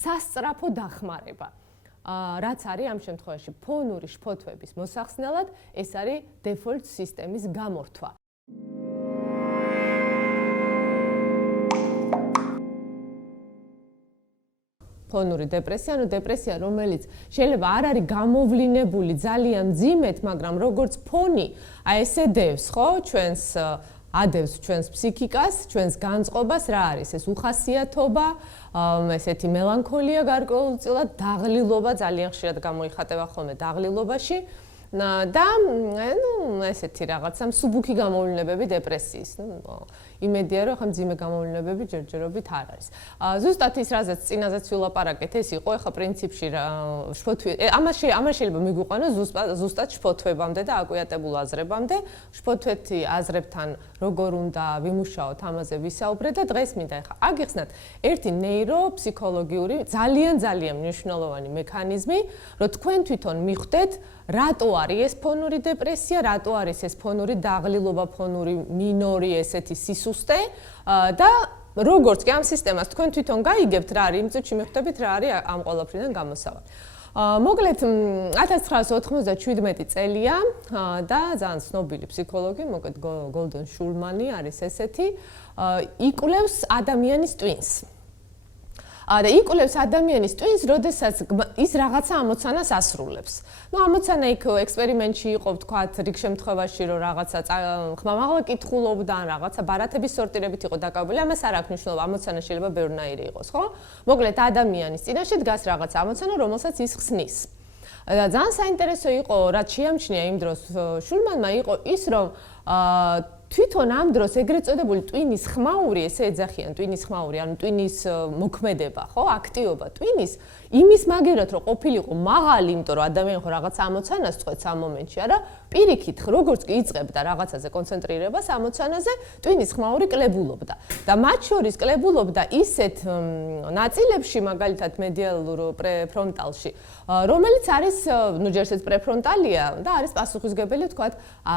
სასწრაფო დახმარება. რაც არის ამ შემთხვევაში ფონური შფოთვების მოსახსნელად, ეს არის default სისტემის გამორთვა. ფონური დეპრესია, ანუ დეპრესია, რომელიც შეიძლება არ არის გამოვლინებული ძალიან მძიმედ, მაგრამ როგორც ფონი, აი ესე დევს, ხო, ადევს ჩვენს ფსიქიკას, ჩვენს განწყობას, რა არის ეს უხასიათობა, ესეთი მელანქოლია გარკვეულწილად, დაღლილობა ძალიან ხშირად გამოიხატება ხოლმე დაღლილობაში და ესეთი რაღაცა მსუბუქი გამოვლინებები დეპრესიის. იმედია, რომ ხა მძიმე გამოვლინებები ჯერჯერობით არ არის. ზუსტად ის, რაზეც წინაზეც ვილაპარაკეთ, ეს იყო ხა პრინციპში ამას შეიძლება მიგვიყვანოს ზუსტად შფოთვებამდე და აკვიატებულ აზრებამდე. შფოთვეთი აზრებთან როგორ უნდა ვიმუშაოთ, ამაზე ვისაუბრეთ და დღეს მინდა ხა აგიხსნათ ერთი ნეიროფსიქოლოგიური ძალიან მნიშვნელოვანი მექანიზმი, რომ თქვენ თვითონ მიხვდეთ, რატო არის ეს ფონური დეპრესია, რატო არის ეს ფონური დაღლილობა, ფონური მინორი ესეთი სისუსტე და როგორც კი ამ სისტემას თქვენ თვითონ გაიგებთ, რა არის, იმ წუთში მიხვდებით, რა არის ამ ყველაფრიდან გამოსავალი. მოკლედ 1997 წელია და ძალიან ცნობილი ფსიქოლოგი, მოკლედ გოლდონ შულმანი არის ესეთი, იკვლევს ადამიანის ტვინს. და იკვლევს ადამიანის ტვინს, როდესაც ის რაღაცა ამოცანას ასრულებს. ამოცანა იქ ექსპერიმენტში იყო, ვთქვათ, რიგ შემთხვევაში, რომ რაღაცა ხმამაღლა კითხულობდა, ან რაღაცა ბარათების სორტირებით იყო დაკავებული, ამას არ აქვს მნიშვნელობა, ამოცანა შეიძლება ბევრნაირი იყოს, ხო? მოკლედ ადამიანის წინაშე დგას რაღაცა ამოცანა, რომელსაც ის ხსნის. და ძალიან საინტერესო იყო, რაც შეამჩნია იმ დროს შულმანმა, იყო ის, რომ თვითონ ამ დროს ეგრეთ წოდებული ტვინის ხმაური, ესე ეძახიან ტვინის ხმაური, ანუ ტვინის მოქმედება, ხო, აქტივობა ტვინის იმის მაგერად რომ ყოფილიყო მაღალი, იმიტომ რომ ადამიანი ხო რაღაც ამოცანას წყვეტს ამ მომენტში, არა, პირიქით, როგორც კი იწყებდა რაღაცაზე კონცენტრირებას ამოცანაზე, ტვინის ხმაური კლებულობდა. და მათ შორის კლებულობდა ისეთ ნაწილებში, მაგალითად მედიალურ პრეფრონტალში, რომელიც არის, ჯერ პრეფრონტალია და არის პასუხისმგებელი, ვთქვათ,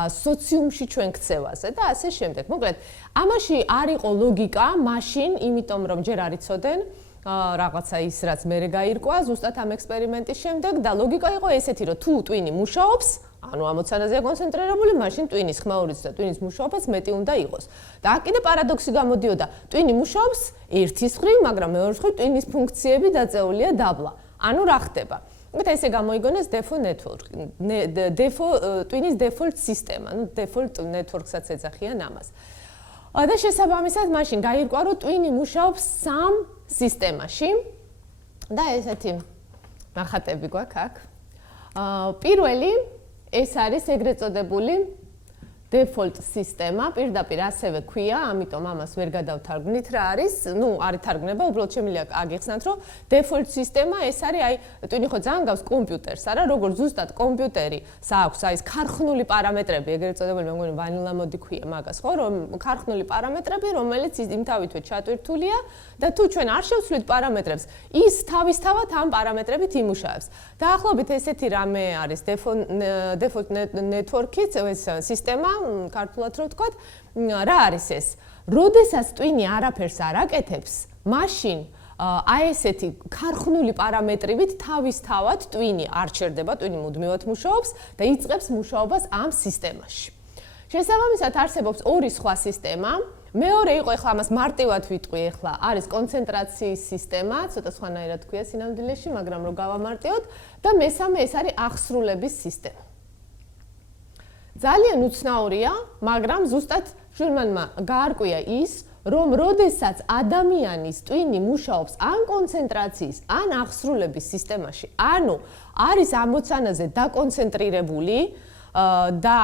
სოციუმში ჩვენ ქცევაზე და ასე შემდეგ. მოკლედ, ამაში არ იყო ლოგიკა, მაშინ, იმიტომ რომ ჯერ არ იცოდნენ რაღაცა ის, რაც მერე გაირკვა, ზუსტად ამ ექსპერიმენტის შემდეგ და ლოგიკა იყო ესეთი, რომ თუ ტვინი მუშაობს, ანუ ამოცანაზეა კონცენტრირებული, მაშინ ტვინის ხმაურიც და ტვინის მუშაობაც მეტი უნდა იყოს. და აქ კიდე პარადოქსი გამოდიოდა, ტვინი მუშაობს ერთის მხრივ, მაგრამ მეორის მხრივ ტვინის ფუნქციები დაწეულია დაბლა. ანუ რა ხდება? ესე გამოიგონეს ტვინის default სისტემა, default network-საც ეძახიან ამას. და შესაბამისად, მაშინ გაირკვა, რომ ტვინი მუშაობს სამ სისტემაში და ესეთი ნახატები გვაქვს აქ. პირველი ეს არის ეგრეთ წოდებული default სისტემა, პირდაპირ ასევე ქვია, ამიტომ ამას ვერ გადავთარგმნით რა არის, არ ითარგმნება, უბრალოდ შემიძლია აგიხსნათ, რომ default სისტემა ეს არის, აი, ტვინი ხო ძალიან გავს კომპიუტერს, არა, როგორც ზუსტად კომპიუტერი აქვს, აი, ეს ქარხნული პარამეტრები, ეგრეთ წოდებული, მე მგონი ვანილა მოდი ქვია მაგას, ხო, რომ ქარხნული პარამეტრები, რომელიც იმთავითვე ჩატვირთულია და თუ ჩვენ არ შევცვლით პარამეტრებს, ის თავისთავად ამ პარამეტრებით იმუშავებს. დაახლოებით ესეთი რამე არის default network-იც, ეს სისტემა ქართულად რო ვთქვათ, რა არის ეს? როდესაც ტვინი არაფერს არ აკეთებს, მაშინ აი ესეთი ქარხნული პარამეტრებით თავისთავად ტვინი არ ჩერდება, ტვინი მუდმივად მუშაობს და იწყებს მუშაობას ამ სისტემაში. შესაბამისად არსებობს ორი სხვა სისტემა. მეორე იყო, ეხლა ამას მარტივად ვიტყვი, ეხლა არის კონცენტრაციის სისტემა, ცოტა სხვანაირად ქვია სინამდვილეში, მაგრამ რო გავამარტივოთ და მესამე ეს არის აღსრულების სისტემა. ძალიან უცნაურია, მაგრამ ზუსტად შულმანმა გაარკვია ის, რომ როდესაც ადამიანის ტვინი მუშაობს ან კონცენტრაციის, ან აღსრულების სისტემაში, ანუ არის ამოცანაზე დაკონცენტრირებული და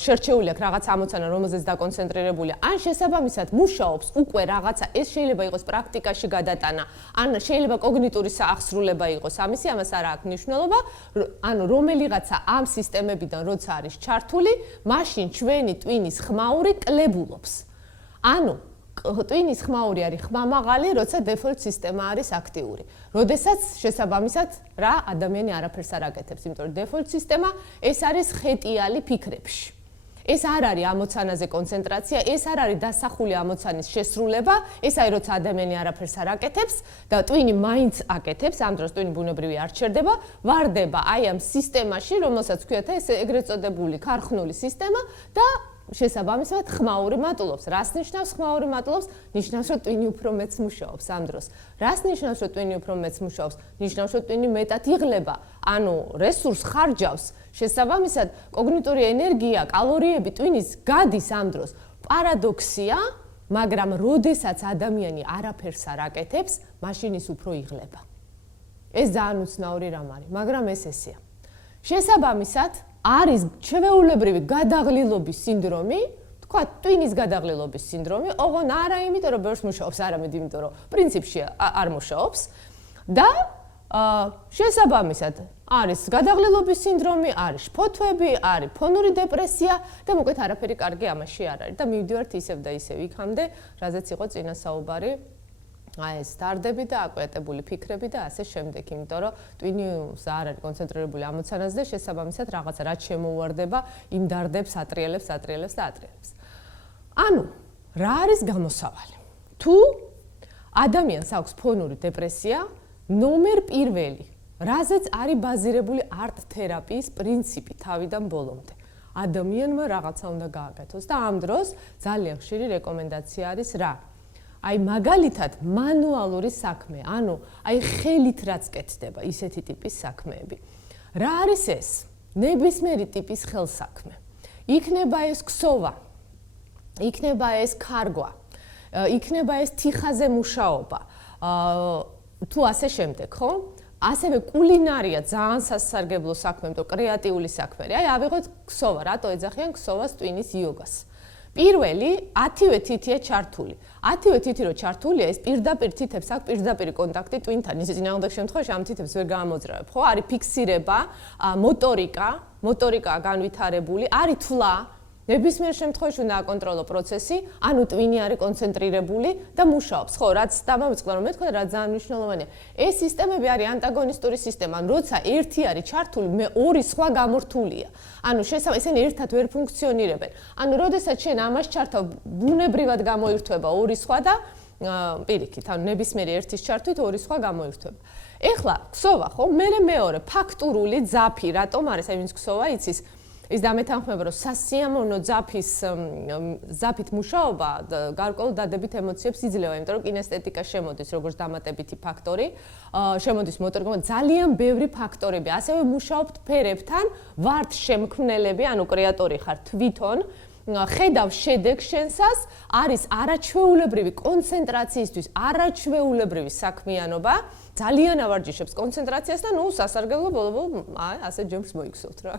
შერჩეული აქვს რაღაც ამოცანა, რომელზეც დაკონცენტრირებულია, ან შესაბამისად მუშაობს უკვე რაღაცა, ეს შეიძლება იყოს პრაქტიკაში გადატანა, ან შეიძლება კოგნიტური აღსრულება იყოს ამისი, ამას არ აქვს მნიშვნელობა, ანუ რომელიღაცა ამ სისტემებიდან როცა არის ჩართული, მაშინ ჩვენი ტვინის ხმაური კლებულობს. ანუ ტვინის ხმაური არის ხმამაღალი, როცა default სისტემა არის აქტიური. როდესაც შესაბამისად რა ადამიანი არაფერს არ აკეთებს, იმიტომ რომ default სისტემა ეს არის ხეტიალი ფიქრებში. ეს არ არის ამოცანაზე კონცენტრაცია, ეს არ არის დასახული ამოცანის შესრულება, ეს არის როცა ადამიანი არაფერს არ აკეთებს და ტვინი მაინც აკეთებს, ამ დროს ტვინი ბუნებრივი არ ჩერდება, ვარდება აი ამ სისტემაში, რომელსაც ქვიათ ეს ეგრეთ წოდებული ქარხნული სისტემა და შესაბამისად ხმაური მატულობს. რას ნიშნავს ხმაური მატულობს? ნიშნავს, რომ ტვინი უფრო მეც მუშაობს ამ დროს. რას ნიშნავს, რომ ტვინი უფრო მეც მუშაობს? ნიშნავს, რომ ტვინი მეტად იღლება, ანუ რესურს ხარჯავს. შესაბამისად, კოგნიტური ენერგია, კალორიები ტვინის გადის ამ დროს. პარადოქსია, მაგრამ როდესაც ადამიანი არაფერს არ აკეთებს, მაშინ ის უფრო იღლება. ეს ძალიან უცნაური რამ არის, მაგრამ ეს ესეა. შესაბამისად, არის ჩვეულებრივი გადაღლილობის სინდრომი, თქვა ტვინის გადაღლილობის სინდრომი, ოღონ არა იმიტომ, რომ ბევრს მუშაობს, არამედ იმიტომ, რომ პრინციპში არ მუშაობს და შესაბამისად არის გადაღლილობის სინდრომი, არის შფოთვები, არის ფონური დეპრესია და მოკლედ არაფერი კარგი ამაში არ არის და მივდივართ ისევ და ისევ იქამდე, რაზეც იყო წინა საუბარი. ეს დარდები და აკვიატებული ფიქრები და ასე შემდეგ, იმიტომ რომ ტვინი არ არის კონცენტრირებული ამოცანაზე და შესაბამისად რაღაცა რაც შემოუვარდება, იმ დარდებს ატრიელებს და ატრიელებს. ანუ, რა არის გამოსავალი? თუ ადამიანს აქვს ფონური დეპრესია, ნომერ პირველი, რაზეც არის ბაზირებული არტ თერაპიის პრინციპი თავიდან ბოლომდე. ადამიანმა რაღაცა უნდა გააკეთოს და ამ დროს ძალიან ხშირი რეკომენდაცია არის რა? აი მაგალითად მანუალური საქმე, ანუ აი ხელით რაც კეთდება, ისეთი ტიპის საქმეები. რა არის ეს? ნებისმიერი ტიპის ხელსაქმე. იქნება ეს ქსოვა, იქნება ეს ქარგვა, იქნება ეს თიხაზე მუშაობა. თუ ასე შემდეგ, ხო? ასევე კულინარია ძალიან სასარგებლო საქმე, იმიტომ კრეატიული საქმეა. აი ავიღოთ ქსოვა, რატო ეძახიან ქსოვას ტვინის იოგას? პირველი 10-ვე თითია ჩართული. 10-ვე თითი რო ჩართულია, ეს პირდაპირ თითებს აქვს პირდაპირი კონტაქტი ტვინთან. ის წინააღმდეგ შემთხვევაში ამ თითებს ვერ გამოძრავებ, ხო? არის ფიქსირება, მოტორიკა განვითარებული, არის თვლა. ნებისმიერ შემთხვევაში უნდა აკონტროლო პროცესი, ანუ ტვინი არის კონცენტრირებული და მუშაობს. ხო, რაც დამავიწყდა რომ მეთქვა, რა ძალიან მნიშვნელოვანია. ეს სისტემები არის ანტაგონისტური სისტემა, ანუ როცა ერთი არის ჩართული, მე ორი სხვა გამორთულია. ანუ ესენი ერთად ვერ ფუნქციონირებენ. ანუ როდესაც შენ ამას ჩართავ, ბუნებრივად გამოირთვება ორი სხვა და პირიქით, ანუ ნებისმიერი ერთის ჩართვით ორი სხვა გამოირთვება. ეხლა ქსოვა, ხო, მეორე ფაქტურული ძაფი, რატომ არის აი ვინც ქსოვა იცის? ის დამეთანხმება, რომ სასიამოვნო ძაფით მუშაობა გარკვეულ დადებით ემოციებს იძლევა, იმიტომ რომ კინესთეტიკა შემოდის როგორც დამატებითი ფაქტორი, შემოდის მოტორიკა, ძალიან ბევრი ფაქტორები. ასევე მუშაობთ ფერებთან, ვართ შემქმნელები, ანუ კრეატორი ხარ თვითონ, ხედავ შედეგს შენსას, არის არაჩვეულებრივი კონცენტრაციისთვის, არაჩვეულებრივი საქმიანობა, ძალიან ავარჯიშებს კონცენტრაციას და ნუ სასარგებლო ბოლო-ბოლო ასე ჯემს მოიქცევთ რა.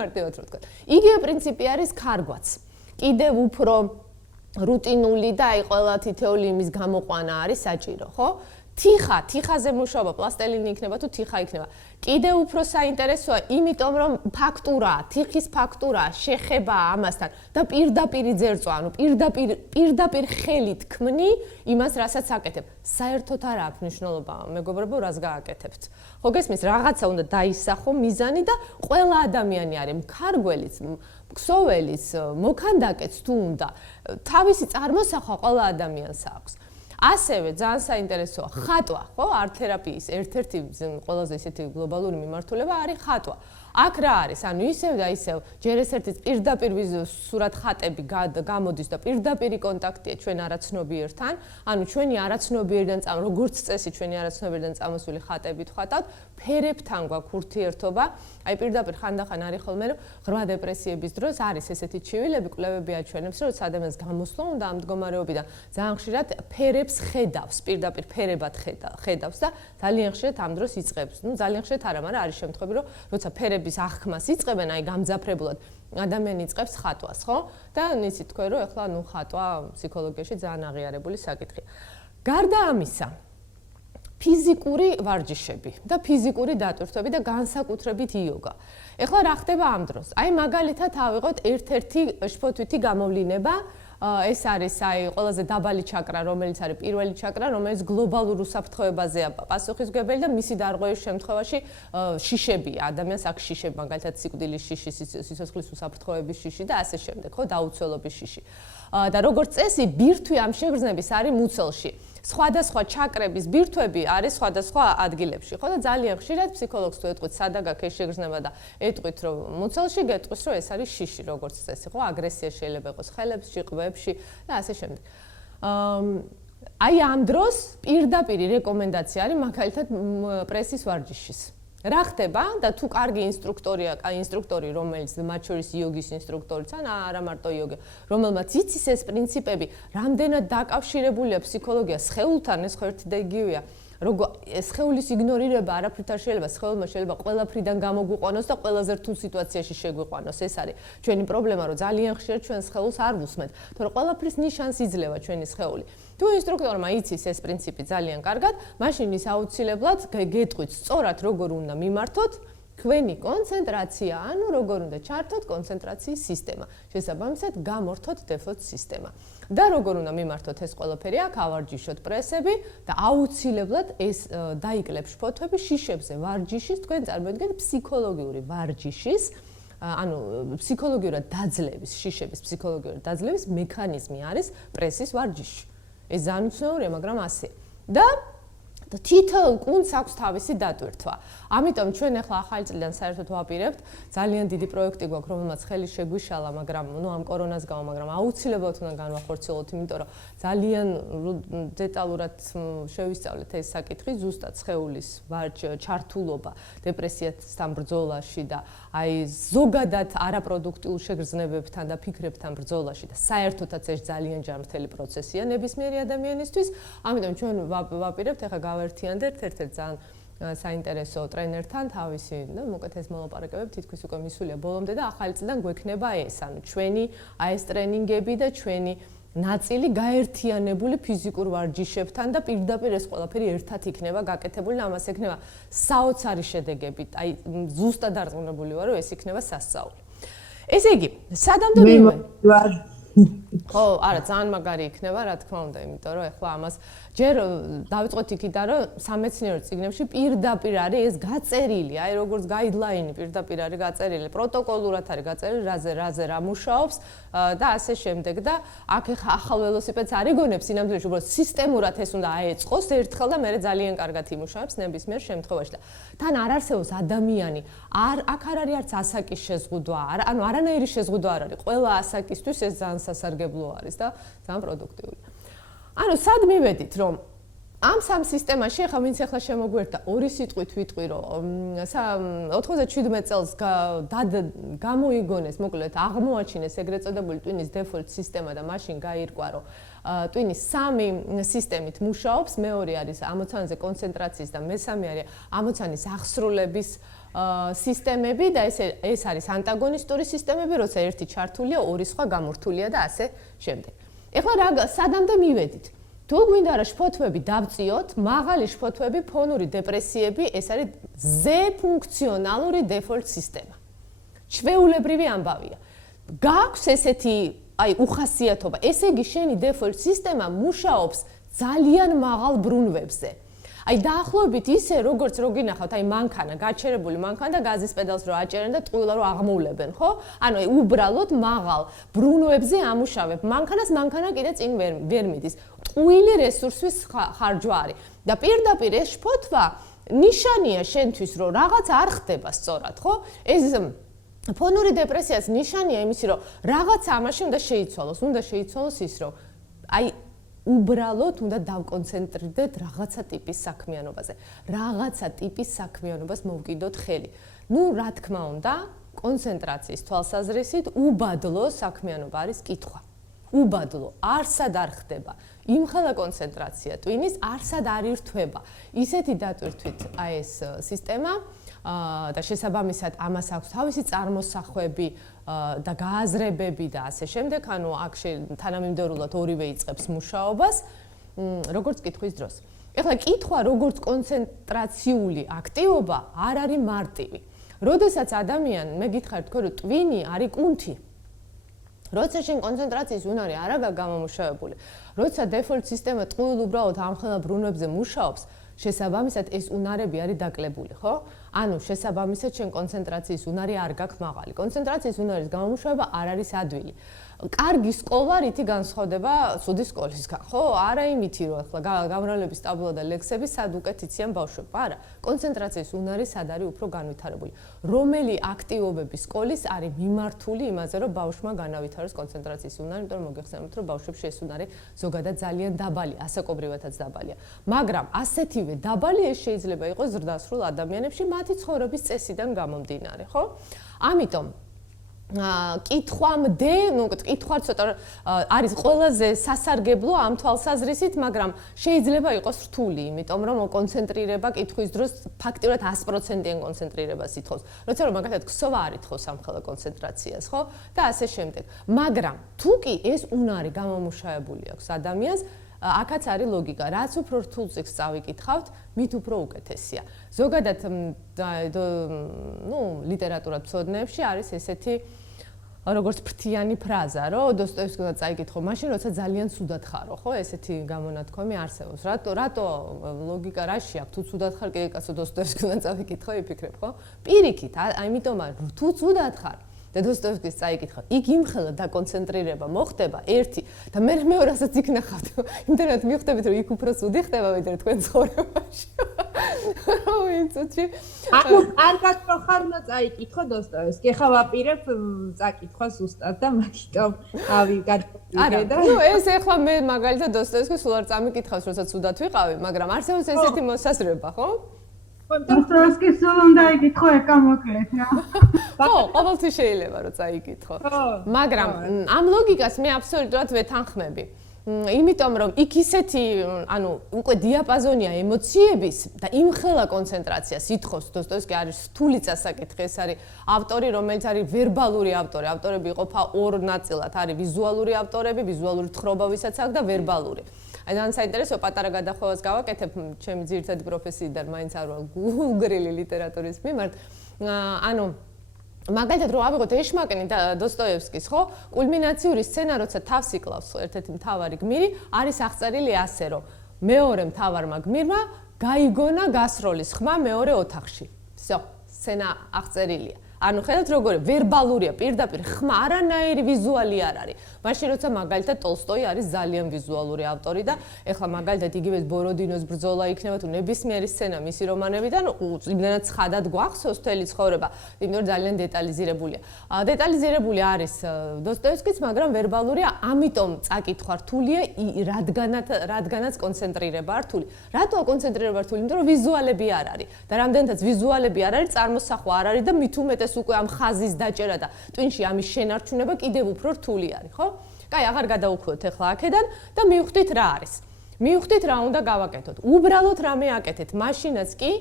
მარტივად რო ვთქვა. იგივე პრინციპი არის ქარგვაც. კიდევ უფრო რუტინული და აი ყველა თითეული იმის გამოყვანა არის საჭირო, ხო? თიხაზე მუშაობა, პლასტელინი იქნება თუ თიხა იქნება. კიდევ უფრო საინტერესოა, იმიტომ რომ ფაქტურაა, თიხის ფაქტურაა, შეხება ამასთან და პირდაპირი ძერწვა, ანუ პირდაპირ ხელით ქმნი იმას, რასაც აკეთებ. საერთოდ არ აქვს მნიშვნელობა, მეგობრებო, რას გააკეთებთ. ხო გესმის, რაღაცა უნდა დაისახო მიზანი და ყველა ადამიანი არის მქარგველიც, ქსოველიც, მოქანდაკეც თუ უნდა. თავისი წარმოსახვა ყველა ადამიანს აქვს. ასევე ძალიან საინტერესოა ხატვა, ხო? არტ-თერაპიის ერთ-ერთი ყველაზე ისეთი გლობალური მიმართულება არის ხატვა. აქ რა არის? ანუ ისევ და ისევ ჯერ ესერთი პირდაპირ სურათ ხატები გამოდის და პირდაპირი კონტაქტია ჩვენ არაცნობიერთან, ანუ ჩვენი არაცნობიერიდან როგორც წესი ჩვენი არაცნობიერიდან წამოსული ხატებით ხატავთ, ფერებთან გვაქვს ურთიერთობა. აი პირდაპირ ხანდახან არის ხოლმე რომ ღრმა დეპრესიების დროს არის ესეთი ჩივილები, კვლევები აჩვენებს, რომ ადამიანს გამოსვლა უნდა ამ მდგომარეობიდან ძალიან ხშირად ფერებს ხედავს, პირდაპირ ფერებად ხედავს და ძალიან ხშირად ამ დროს იწყებს. ნუ ძალიან ხშირად არა, მაგრამ არის შემთხვევები, რომ როცა ფერების აღქმას იწყებენ, აი გამძაფრებულად ადამიანი იწყებს ხატვას, ხო? და იცით თქვენ რომ ეხლა ნუ ხატვა ფსიქოლოგიაში ძალიან აღიარებული საკითხია. გარდა ამისა, ფიზიკური ვარჯიშები და ფიზიკური დატვირთვები და განსაკუთრებით იოგა. ეხლა რა ხდება ამ დროს? აი მაგალითად ავიღოთ ერთ-ერთი შფოთვითი გამოვლინება, ეს არის აი ყველაზე დაბალი ჩაკრა, რომელიც არის პირველი ჩაკრა, რომელიც გლობალურ უსაფრთხოებაზეა პასუხისმგებელი და მისი დარღვევის შემთხვევაში შიშებია. ადამიანს აქვს შიშები, მაგალითად სიკვდილის შიში, სიცოცხლის უსაფრთხოების შიში და ასე შემდეგ, ხო, დაუცველობის შიში. და როგორც წესი, ბირთვი ამ შეგრძნების არის მუცელში. სხვადასხვა ჩაკრების ბირთვები არის სხვადასხვა ადგილებში, ხო და ძალიან ხშირად ფსიქოლოგს თუ ეტყვით სადაგ აქ ეს შეგრძნება და ეტყვით რომ მუცელში, გეტყვის რომ ეს არის შიში, როგორც წესი, ხო, აგრესია შეიძლება იყოს ხელებში, ყბებში და ასე შემდეგ. აი ამ დროს პირდაპირი რეკომენდაცია არის მაგალითად პრესის ვარჯიშის. რა ხდება და თუ კარგი ინსტრუქტორია, ინსტრუქტორი, რომელიც მათ შორის იოგის ინსტრუქტორიც ან არა მარტო იოგა, რომელმაც იცის ეს პრინციპები, რამდენად დაკავშირებულია ფსიქოლოგია სხეულთან, ეს ხო ერთი და იგივეა. როგორ სხეულის იგნორირება არაფრით არ შეიძლება, სხეულმა შეიძლება ყველაფრიდან გამოგვიყვანოს და ყველაზე რთულ სიტუაციაში შეგვიყვანოს. ეს არის ჩვენი პრობლემა, რომ ძალიან ხშირად ჩვენ სხეულს არ ვუსმენთ, თორემ ყველაფრის ნიშანს იძლევა ჩვენი სხეული. თუ ინსტრუქტორმა იცის ეს პრინციპი ძალიან კარგად, მაშინ ის აუცილებლად გეტყვით სწორად როგორ უნდა მიმართოთ თქვენი კონცენტრაცია, ანუ როგორ უნდა ჩართოთ კონცენტრაციის სისტემა. შესაბამისად, გამორთოთ დეფოლტ სისტემა. და როგორ უნდა მიმართოთ ეს ყველაფერი აქ, ავარჯიშოთ პრესები და აუცილებლად ეს დაიკლებს შფოთვები შიშებზე ვარჯიშის, თქვენ წარმოიდგინეთ ფსიქოლოგიური ვარჯიშის, ანუ ფსიქოლოგიურად დაძლევის, შიშების ფსიქოლოგიურად დაძლევის მექანიზმი არის პრესის ვარჯიში. ეს ძალიან უცნაურია, მაგრამ ასე. და თითოეულ კუნთს აქვს თავისი დატვირთვა. ამიტომ ჩვენ ახლა ახალი წლიდან საერთოდ ვაპირებთ, ძალიან დიდი პროექტი გვაქვს, რომელმაც ხელი შეგვიშალა, მაგრამ ამ კორონას გამო, მაგრამ აუცილებლად უნდა განვახორციელოთ, იმიტომ რომ ძალიან დეტალურად შევისწავლეთ ეს საკითხი, ზუსტად სხეულის ჩართულობა დეპრესიასთან ბრძოლაში და აი ზოგადად არაპროდუქტიულ შეგრძნებებთან და ფიქრებთან ბრძოლაში და საერთოდაც ეს ძალიან ჯანმრთელი პროცესია ნებისმიერი ადამიანისთვის. ამიტომ ჩვენ ვაპირებთ ახლა გავერთიანდეთ ერთ-ერთ ძალიან საინტერესო ტრენერთან თავისი და მოკლედ ეს მოლაპარაკებები თითქოს უკვე მისულია ბოლომდე და ახალი წლიდან გვექნება ეს, ანუ ჩვენი აი ეს ტრენინგები და ჩვენი ნაწილი გაერთიანებული ფიზიკურ ვარჯიშებთან და პირდაპირ ეს ყველაფერი ერთად იქნება გაკეთებული და ამას ექნება საოცარი შედეგები. აი ზუსტად დარწმუნებული ვარ, რომ ეს იქნება სასწაული. ესე იგი, სადამდე მივე? ხო, არა, ძალიან მაგარი იქნება, რა თქმა უნდა, იმიტომ რომ ეხლა ამას ჯერ დავიწყოთ იქიდან, რომ სამეცნიერო წიგნებში პირდაპირ არის ეს გაწერილი, აი როგორც გაიდლაინი პირდაპირ არის გაწერილი, პროტოკოლურად არის გაწერილი, რაზე რა მუშაობს და ასე შემდეგ და აქ ეხლა ახალ ველოსიპედს არ იგონებს სინამდვილეში, უბრალოდ სისტემურად ეს უნდა აეწყოს ერთხელ და მერე ძალიან კარგად იმუშავებს ნებისმიერ შემთხვევაში და თან არ არსებობს ადამიანი, აქ არ არის არც ასაკის შეზღუდვა, ანუ არანაირი შეზღუდვა არ არის, ყველა ასაკისთვის ეს ძალიან სასარგებლო არის და ძალიან პროდუქტიული. ანუ სად მივედით, რომ ამ სამ სისტემაში ახლა ვინც ახლა შემოგვერთა ორი სიტყვით ვიტყვი, რომ 97 წელს გამოიგონეს, მოკლედ აღმოაჩინეს ეგრეთ წოდებული ტვინის დეფოლტ სისტემა და მაშინ გაირკვა, რომ ტვინის სამი სისტემით მუშაობს, მეორე არის ამოცანაზე კონცენტრაციის და მესამე არის ამოცანის აღსრულების სისტემები და ეს არის ანტაგონისტური სისტემები, როცა ერთი ჩართულია, ორი სხვა გამორთულია და ასე შემდეგ. ეხლა სადამდე მივედით? თუ გვინდა რა შფოთვები დავწიოთ, მაღალი შფოთვები, ფონური დეპრესიები, ეს არის ზეფუნქციონალური დეფოლტ სისტემა. ჩვეულებრივი ამბავია. გაქვს ესეთი აი უხასიათობა, ესე იგი შენი დეფოლტ სისტემა მუშაობს ძალიან მაღალ ბრუნვებზე. აი დაახლოებით ისე როგორც რო გინახავთ, აი მანქანა, გაჩერებული მანქანა და გაზის პედალს რო აჭერენ და ტყუილა რო აღმოვლებენ, ხო? ანუ აი უბრალოდ მაღალ ბრუნვებზე ამუშავებ. მანქანას მანქანა კიდე წინ ვერ მიდის. ტყუილი რესურსის ხარჯვა არის. და პირდაპირ ეს შფოთვა ნიშანია შენთვის, რომ რაღაც არ ხდება სწორად, ხო? ეს ფონური დეპრესიას ნიშანია იმისი, რომ რაღაც ამაში უნდა შეიცვალოს. უნდა შეიცვალოს ის, რომ აი უბრალოდ უნდა დავკონცენტრირდეთ რაღაცა ტიპის საქმიანობაზე. რაღაცა ტიპის საქმიანობას მოვკიდოთ ხელი. ნუ რა თქმა უნდა, კონცენტრაციის თვალსაზრისით უბადლო საქმიანობა არის კითხვა. უბადლო, არსად არ ხდება. იმხელა კონცენტრაცია ტვინის არსად არ ირთვება. ისეთი დატვირთვით აი ეს სისტემა და შესაბამისად ამას აქვს თავისი წარმოსახვები და გააზრებები და ასე შემდეგ, ანუ აქ თანამიმდევრულად ორივე იწყებს მუშაობას, როგორც კითხვის დროს. ეხლა კითხვა როგორც კონცენტრაციული აქტივობა არ არის მარტივი. როდესაც ადამიანი, მე გითხარით, რომ ტვინი არის კუნთი. როცა შენ კონცენტრაციის უნარი არ აქვს გამომუშავებული, როცა დეფოლტ სისტემა ტყუილ უბრალოდ ამხელა ბრუნვებზე მუშაობს, შესაბამისად ეს უნარები არის დაკლებული, ხო? ანუ შესაბამისად შენ კონცენტრაციის უნარი არ გაქვს მაღალი. კონცენტრაციის უნარის გამომუშავება არ არის ადვილი. კარგი სკოლა რითი განსხვავდება ცუდი სკოლისგან, ხო? არა იმითი, რომ ახლა გამრავლების ტაბლო და ლექსები სად უკეთ იციან ბავშვებმა, არა. კონცენტრაციის უნარი სად არის უფრო განვითარებული. რომელი აქტივობები სკოლის არის მიმართული იმაზე, რომ ბავშვმა განავითაროს კონცენტრაციის უნარი, იმიტომ რომ მოგეხსენებათ, რომ ბავშვებში ეს უნარი ზოგადად ძალიან დაბალია, ასაკობრივადაც დაბალია. მაგრამ ასეთივე დაბალი ეს შეიძლება იყოს ზრდასრულ ადამიანებში მათი ცხოვრების წესიდან გამომდინარე, ხო? ამიტომ კითხვამდე, კითხვა ცოტა არის ყველაზე სასარგებლო ამ თვალსაზრისით, მაგრამ შეიძლება იყოს რთული, იმიტომ რომ კონცენტრირება კითხვის დროს ფაქტიურად 100%-იან კონცენტრირებას ითხოვს. როცა რომ მაგალითად ქსოვა არ ითხოვს ამხელა კონცენტრაციას, ხო? და ასე შემდეგ. მაგრამ თუ კი ეს უნარი გამომუშავებული აქვს ადამიანს, აქაც არის ლოგიკა. რაც უფრო რთულ წიგნს წავიკითხავთ, მით უფრო უკეთესია. ზოგადად, ლიტერატურად მცოდნეებში არის ესეთი როგორც ფრთიანი ფრაზა, რომ დოსტოევსკიმ წაიკითხო, მაშინ როცა ძალიან ცუდად ხარო, ხო? ესეთი გამონათქვამი არსებობს. რატო ლოგიკა რაში აქვს? თუ ცუდად ხარ, კიდე კაცო დოსტოევსკიმ წავიკითხო, იფიქრებ, ხო? პირიქით, ამიტომ თუ ცუდად ხარ და დოსტოევსკის წაიკითხა, იქ იმხელა დაკონცენტრირება მოხდება ერთი და მე მეორასაც იქ ნახავთ. იმდენად მივხვდებით, რომ იქ უფრო ცუდი ხდება, ვიდრე თქვენ ცხოვრებაში. არ გასწრახარ უნდა წაიკითხო დოსტოევსკი. ეხლა ვაპირებ წაკითხვა ზუსტად და მაგიტომ გადავიდე და ეს ეხლა მე მაგალითად დოსტოევსკის სულ არ წამიკითხავს, როცა ცუდად ვიყავი, მაგრამ არსებობს ესეთი მოსაზრება, ხო? დოსტოევსკის სულ უნდა იკითხო ეკა მოკლედ რა. ხო, ყოველთვის შეიძლება რომ წაიკითხო. მაგრამ ამ ლოგიკას მე აბსოლუტურად ვეთანხმები. იმიტომ რომ იქ ისეთი, ანუ უკვე დიაპაზონია ემოციების და იმხელა კონცენტრაციას ითხოვს დოსტოევსკი არის რთული წასაკითხი, ეს არის ავტორი, რომელიც არის ვერბალური ავტორი. ავტორები იყოფა ორ ნაწილად, არის ვიზუალური ავტორები, ვიზუალური თხრობა ვისაც აქვს და ვერბალური. აი ძალიან საინტერესო პატარა გადახვევას გავაკეთებ ჩემი ძირითადი პროფესიიდან, მაინც არ ვარ გულგრილი ლიტერატურის მიმართ. ანუ მაგალითად რო ავიღოთ ეშმაკენი და დოსტოევსკის, ხო? კულმინაციური სცენა, როცა თავს იკლავს ერთ-ერთი მთავარი გმირი, არის აღწერილი ასე, რომ მეორე მთავარმა გმირმა გაიგონა გასროლის ხმა მეორე ოთახში. всё, სცენა აღწერილია. ანუ ხედავთ როგორი ვერბალურია, პირდაპირ ხმა არანაირი ვიზუალი არ არის. მაშინ როცა მაგალითად ტოლსტოი არის ძალიან ვიზუალური ავტორი და ეხლა მაგალითად იგივე ბოროდინოს ბრძოლა იქნება თუ ნებისმიერი სცენა მისი რომანებიდან იმდენად ცხადად გვახსოვს მთელი ცხოვრება, იმიტომ რომ ძალიან დეტალიზირებულია. დეტალიზირებული არის დოსტოევსკიც, მაგრამ ვერბალურია, ამიტომ წაკითხვა რთულია, რადგანაც კონცენტრირება რთული. რატოა კონცენტრირება რთული? იმიტომ რომ ვიზუალები არ არის და რამდენადაც ვიზუალები არ არის, წარმოსახვა არ არის და მით უმეტეს უკვე ამ ხაზის დაჭერა და ტვინში ამის შენარჩუნება კიდევ უფრო რთული არის, ხო? კაი, აღარ გადავუხვდეთ ახლა აქედან და მივხვდით რა არის. მივხვდით რა უნდა გავაკეთოთ. უბრალოდ რამე აკეთეთ, მაშინაც კი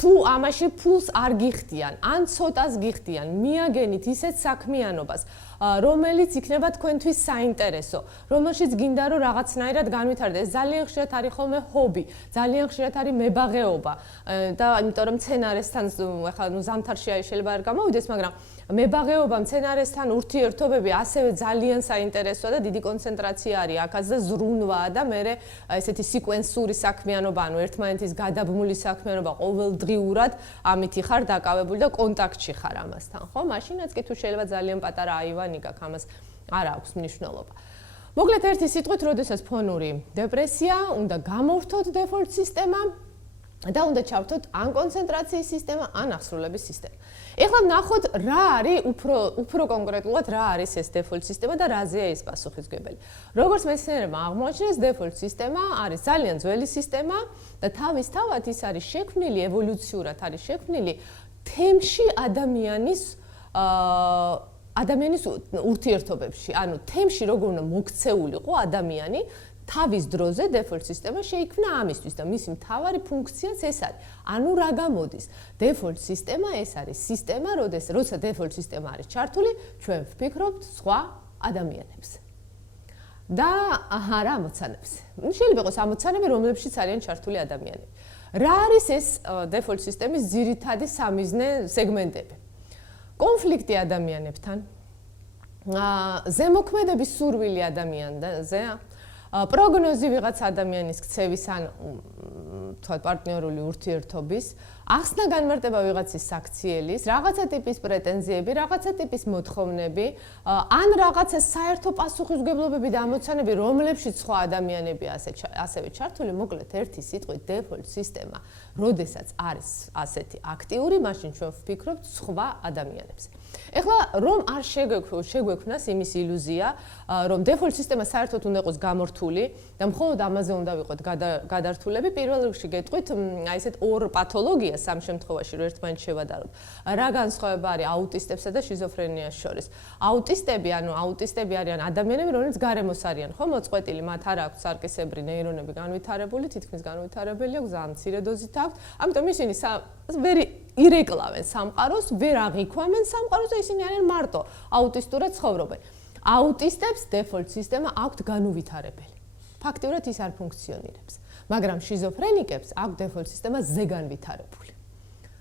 თუ ამაში ფულს არ გიხდიან, ან ცოტას გიხდიან, მიაგენით ისეთ საქმიანობას, რომელიც იქნება თქვენთვის საინტერესო, რომელშიც გინდა რომ რაღაცნაირად განვითარდეს. ეს ძალიან ხშირად არის ხოლმე ჰობი, ძალიან ხშირად არის მებაღეობა და იმიტომ რომ სცენარესთან ახლა ზამთარში შეიძლება არ გამოვიდეს, მაგრამ მებაღეობა, სცენარესთან ურთიერთობები ასევე ძალიან საინტერესოა და დიდი კონცენტრაცია არის აქაც და ზრუნვაა და მე ესეთი სიკვენსური საქმიანობა, ანუ ერთმანეთის გადაბმული საქმიანობა ყოველდღიურად ამითი ხარ დაკავებული და კონტაქტში ხარ ამასთან, ხო? მაშინაც კი თუ შეიძლება ძალიან პატარა აივანი გაქვს, ამას არ აქვს მნიშვნელობა. მოკლედ ერთი სიტყვით, როდესაც ფონური დეპრესია, უნდა გამორთოთ დეფოლტ სისტემა და უნდა ჩავთოთ ან კონცენტრაციის სისტემა, ან აღსრულების სისტემა. ეხლა ვნახოთ რა არის უფრო კონკრეტულად რა არის ეს დეფოლტ სისტემა და რაზეა ეს პასუხისმგებელი. როგორც მეცნიერებმა აღმოაჩინეს, დეფოლტ სისტემა არის ძალიან ძველი სისტემა და თავისთავად ის არის შექმნილი ევოლუციურად არის შექმნილი თემში ადამიანის ურთიერთობებში. ანუ თემში როგორ უნდა მოქცეულიყო ადამიანი თავის დროზე დეფოლტ სისტემა შეიქმნა ამისთვის და მისი მთავარი ფუნქციაც ეს არის. ანუ რა გამოდის? დეფოლტ სისტემა ეს არის სისტემა, როცა დეფოლტ სისტემა არის ჩართული, ჩვენ ვფიქრობთ სხვა ადამიანებს. და არა ამოცანებს. შეიძლება იყოს ამოცანები, რომლებშიც არიან ჩართული ადამიანები. რა არის ეს დეფოლტ სისტემის ძირითადი სამიზნე სეგმენტები? კონფლიქტი ადამიანებთან. ზემოქმედების სურვილი ადამიანზე, პროგნოზი ვიღაც ადამიანის ქცევის ან თქვა პარტნიორული ურთიერთობის, ახსნა განმარტება ვიღაცის საქციელის, რაღაცა ტიპის პრეტენზიები, რაღაცა ტიპის მოთხოვნები, ან რაღაცა საერთო პასუხისმგებლობები და ამოცანები, რომლებშიც სხვა ადამიანები ასევე ჩართული, მოკლედ ერთი სიტყვით დეფოლტ სისტემა, როდესაც არის ასეთი აქტიური, მაშინ ჩვენ ვფიქრობთ სხვა ადამიანებზე. ეხლა რომ არ შეგვექმნას იმის ილუზია, რომ დეფოლტ სისტემა საერთოდ უნდა იყოს გამორთული და მხოლოდ ამაზე უნდა ვიყოთ გადართულები, პირველ რიგში გეტყვით, აი ესეთ ორ პათოლოგიას ამ შემთხვევაში რომ ერთმანეთს შევადაროთ. რა განსხვავება არის აუტისტებსა და შიზოფრენიას შორის? აუტისტები არიან ადამიანები, რომლებიც გარემოს არიან, ხო, მოწყვეტილი, მათ არ აქვთ სარკისებრი ნეირონები განვითარებული, თითქმის განვითარებელი აქვს, ძალიან მცირე დოზით აქვთ. ამიტომ ისინი ვერ ირეკლავენ სამყაროს, ვერ აღიქვამენ სამყაროს და ისინი არიან მარტო აუტისტურად ცხოვრობენ. აუტისტებს დეფოლტ სისტემა აქვთ განუვითარებელი. ფაქტიურად ის არ ფუნქციონირებს. მაგრამ შიზოფრენიკებს აქვთ დეფოლტ სისტემა ზეგანვითარებული.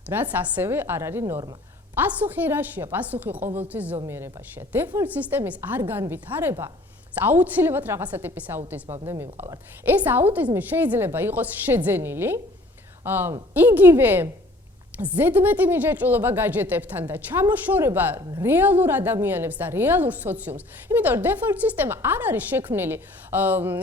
რაც ასევე არ არის ნორმა. პასუხი რაშია? პასუხი ყოველთვის ზომიერებაშია. დეფოლტ სისტემის არ განვითარება აუცილებლად რაღაცა ტიპის აუტიზმამდე მივყავართ. ეს აუტიზმი შეიძლება იყოს შეძენილი, იგივე ზედმეტი მიჯაჭვულობა გაჯეტებთან და ჩამოშორება რეალურ ადამიანებს და რეალურ სოციუმს. იმიტომ რომ დეფოლტ სისტემა არ არის შექმნილი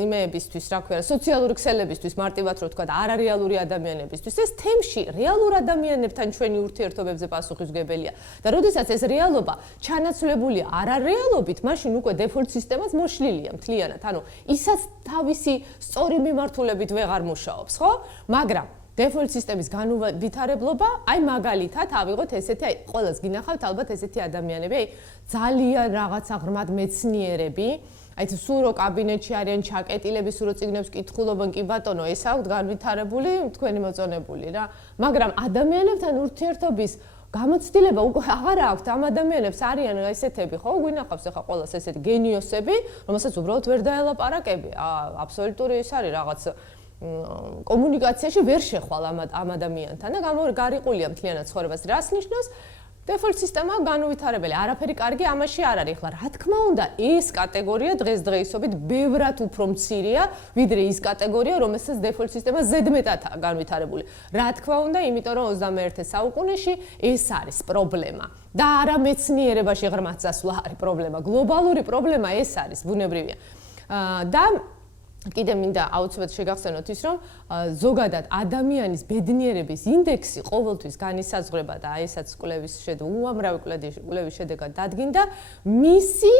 იმეებისთვის, რა ქვია, სოციალური ქსელებისთვის, მარტივად რო ვთქვა, არარეალური ადამიანებისთვის. ეს თემში რეალურ ადამიანებთან ჩვენი ურთიერთობებზე პასუხისმგებელია. და როდესაც ეს რეალობა ჩანაცვლებულია არარეალობით, მაშინ უკვე დეფოლტ სისტემაც მოშლილია მთლიანად. ანუ ისაც თავისი სწორი მიმართულებით ვეღარ მუშაობს, ხო? მაგრამ დეფოლტ სისტემის განუვითარებლობა, აი მაგალითად ავიღოთ ესეთი, აი ყველას გინახავთ ალბათ ესეთი ადამიანები, აი ძალიან რაღაცა ღრმად მეცნიერები, აი სულ რო კაბინეტში არიან ჩაკეტილები, სულ რო წიგნებს კითხულობენ, კი ბატონო, ეს აქვთ განვითარებული თქვენი მოწონებული რა. მაგრამ ადამიანებთან ურთიერთობის გამოცდილება უკვე აღარ აქვთ. ამ ადამიანებს არიან ესეთები, ხო, გვინახავს ახლა ყველას ესეთი გენიოსები, რომელსაც უბრალოდ ვერ დაელაპარაკები. აბსოლუტური ის არის რაღაც კომუნიკაციაში ვერ შეხვალ ამ ადამიანთან და გარიყულია მთლიანად ცხოვრებას. რას ნიშნავს? დეფოლტ სისტემა განუვითარებელი, არაფერი კარგი ამაში არ არის. ახლა რა თქმა უნდა, ეს კატეგორია დღესდღეობით ბევრად უფრო მცირეა, ვიდრე ის კატეგორია, რომელსაც დეფოლტ სისტემა ზედმეტადაა განვითარებული. რა თქმა უნდა, იმიტომ რომ 21 საუკუნეში ეს არის პრობლემა. და არა მეცნიერებაში ღრმად წასვლა არის პრობლემა. გლობალური პრობლემა ეს არის, ბუნებრივია. და კიდე მინდა აუცილებლად შეგახსენოთ ის, რომ ზოგადად ადამიანის ბედნიერების ინდექსი ყოველთვის განისაზღვრება და აი ესაც უამრავი კვლევის შედეგად დადგინდა მისი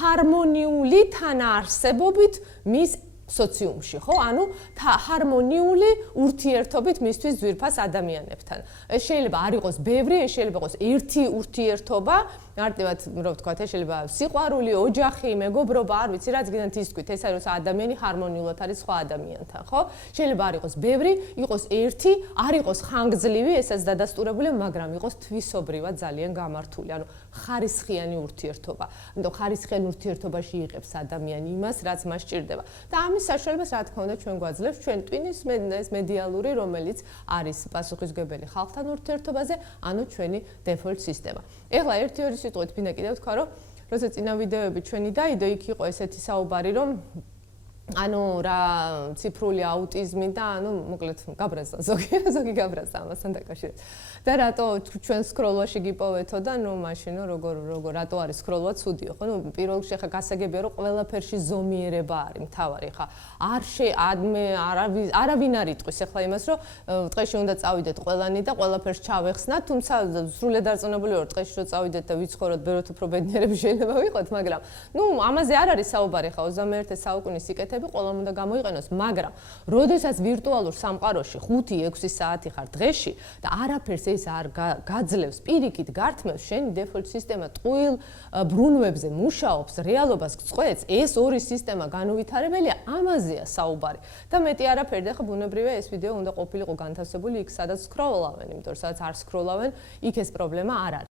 ჰარმონიული თანაარსებობით მის სოციუმში, ხო? ანუ ჰარმონიული ურთიერთობით მისთვის ძვირფას ადამიანებთან. ეს შეიძლება არ იყოს ბევრი, ეს შეიძლება იყოს ერთი ურთიერთობა, მარტივად რო ვთქვათ, ეს შეიძლება სიყვარული, ოჯახი, მეგობრობა, არ ვიცი, რაც გინდათ ის თქვით, ეს არის როცა ადამიანი ჰარმონიულად არის სხვა ადამიანთან, ხო? შეიძლება არ იყოს ბევრი, იყოს ერთი, არ იყოს ხანგრძლივი, ესაც დადასტურებული, მაგრამ იყოს თვისობრივად ძალიან გამართული, ანუ ხარისხიანი ურთიერთობა. ანუ ხარისხიან ურთიერთობაში იღებს ადამიანი იმას, რაც მას სჭირდება. და ამის საშუალებას რა თქმა უნდა ჩვენ გვაძლევს ჩვენ ტვინის ეს მედიალური, რომელიც არის პასუხისმგებელი ხალხთან ურთიერთობაზე, ანუ ჩვენი დეფოლტ სისტემა. ეხლა ერთი-ორი სიტყვით მინდა კიდევ ვთქვა, რომ როცა წინა ვიდეოები ჩვენი დაიდო, იქ იყო ესეთი საუბარი, რომ ანუ რა ციფრული აუტიზმი და ანუ მოკლედ გაბრაზდა ზოგი გაბრაზდა ამასთან დაკავშირებით. და რატო ჩვენ სკროლვაში გიპოვეთო და ნუ მაშინო როგორ რატო არის სკროლვა ცუდიო, ხო? ნუ პირველ რიგში ხა გასაგებია რომ ყველაფერში ზომიერება არის მთავარი, ხა არავინ არ იტყვის ახლა იმას, რომ დღეში უნდა წავიდეთ ყველანი და ყველაფერს ჩავეხსნათ, თუმცა სრულად დარწმუნებული ვარ, დღეში რომ წავიდეთ და ვიცხოვროთ, ბევრად უფრო ბედნიერები შეიძლება ვიყოთ, მაგრამ ნუ ამაზე არ არის საუბარი, ხა 21 საუკუნის სიკეთე ყველამ უნდა გამოიყენოს, მაგრამ როდესაც ვირტუალურ სამყაროში 5-6 საათი ხარ დღეში და არაფერს ეს არ გაძლევს, პირიქით გართმევს, შენი დეფოლტ სისტემა ტყუილ ბრუნვებზე მუშაობს, რეალობას გწყვეტს, ეს ორი სისტემა განუვითარებელია, ამაზეა საუბარი. და მეტი არაფერი, და ხა ბუნებრივია ეს ვიდეო უნდა ყოფილიყო განთავსებული იქ, სადაც სკროლავენ, იმიტომ რომ სადაც არ სკროლავენ, იქ ეს პრობლემა არ არის.